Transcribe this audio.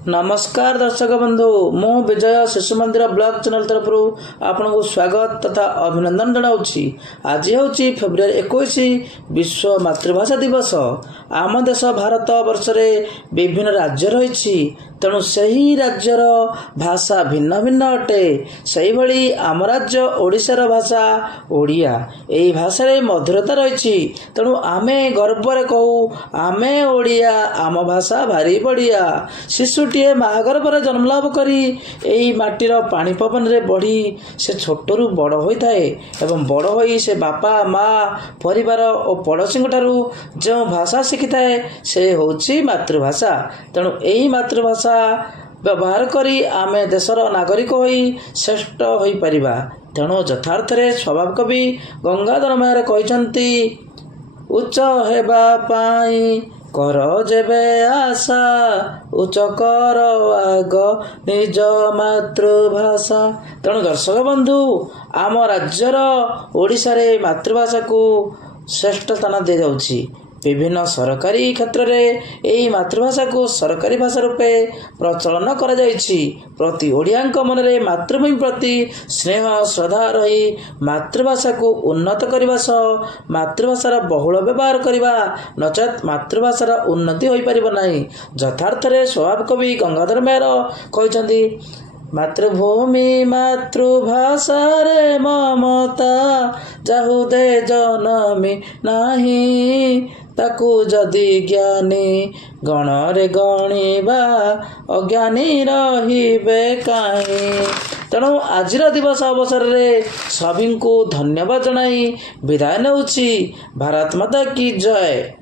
नमस्कार दर्शक बंधु मु विजय शिशु मंदिर ब्लॉग चैनल तरफ आपन को स्वागत तथा अभिनंदन जनाऊँगी। आज हूँ फेब्रुआरी 21 विश्व मातृभाषा दिवस। आम देश भारत वर्ष रे विभिन्न राज्य रही तेणु सही राज्यर भाषा भिन्न भिन्न अटे। सही भली आम राज्य ओडिशार भाषा ओडिया। एही भाषा रे मधुरता रही तेणु आमे गर्व कहू आमे ओडिया आम भाषा भारी बढ़िया। शिशुटीए माँ गर्भर जन्म लाभ करी एही माटीर पानी पवन रे बढ़ी से छोटरू बड़ होइथाए एवं बड़ होई से बापा माँ परिवार और पड़ोशी ठारू जो भाषा शिखिथाए से होची मातृभाषा। तेणु एही मातृभाषा व्यवहार करी आमे देशर नागरिक होई श्रेष्ठ होई परिबा। तेणु यथार्थ रे स्वभाव कवि गंगाधर मेहर कहिसंती उच्च हेबा पाई कर जेबे आशा उच्च कर आग निज मातृभाषा। तेणु दर्शक बंधु आम राज्यर ओडिशा रे मातृभाषा को श्रेष्ठ स्थान दि जाउछि। विभिन्न सरकारी क्षेत्र में यही मातृभाषा को सरकारी भाषा रूपे प्रचलन करा जायछि। प्रति ओडियांक मन में मातृभूमि प्रति स्नेह श्रद्धा रही मातृभाषा को उन्नत करने सह मातृभाषार बहुल व्यवहार करने नचेत मातृभाषार उन्नति हो पारिब नाही। यथार्थ रे स्वभाव कवि गंगाधर मेहर कहिसंती मातृभूमि मातृभाषा रे ममता जाहु दे जनमी नाही ताकू जदि ज्ञानी गणरे गणिबा अज्ञानी रहिबे काहे। तेणु आज दिवस अवसर रे सभी को धन्यवाद जनाई विदाय नेउछि। भारत माता की जय।